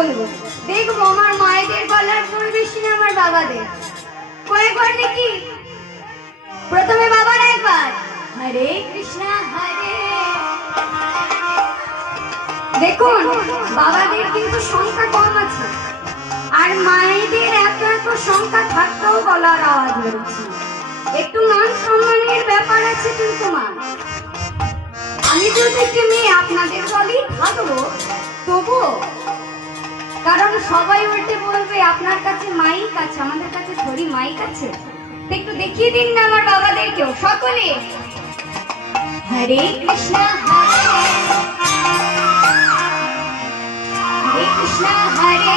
বলবো, দেখবো আমার মায়েদের গলার জোর বেশি না আমার বাবাদের। কয়েকবার দেখি, প্রথমে বাবার একবার হরে কৃষ্ণ হরে। দেখুন বাবাদের কিন্তু সংখ্যা কম আছে, আর মায়েদের এত এত সংখ্যা থাকতেও গলার আওয়াজ বেরোচ্ছে। একটু মান সম্মানের ব্যাপার আছে কিন্তু মা। আমি যদি একটি মেয়ে আপনাদের দলই থাকবো তবুও, কারণ সবাই উল্টে বলবে আপনার কাছে মাইক আছে, আমাদের কাছে থোড়ি মাইক আছে। একটু দেখিয়ে দিন না আমার বাবাদেরকেও সকলে। হরে কৃষ্ণ হরে কৃষ্ণ হরে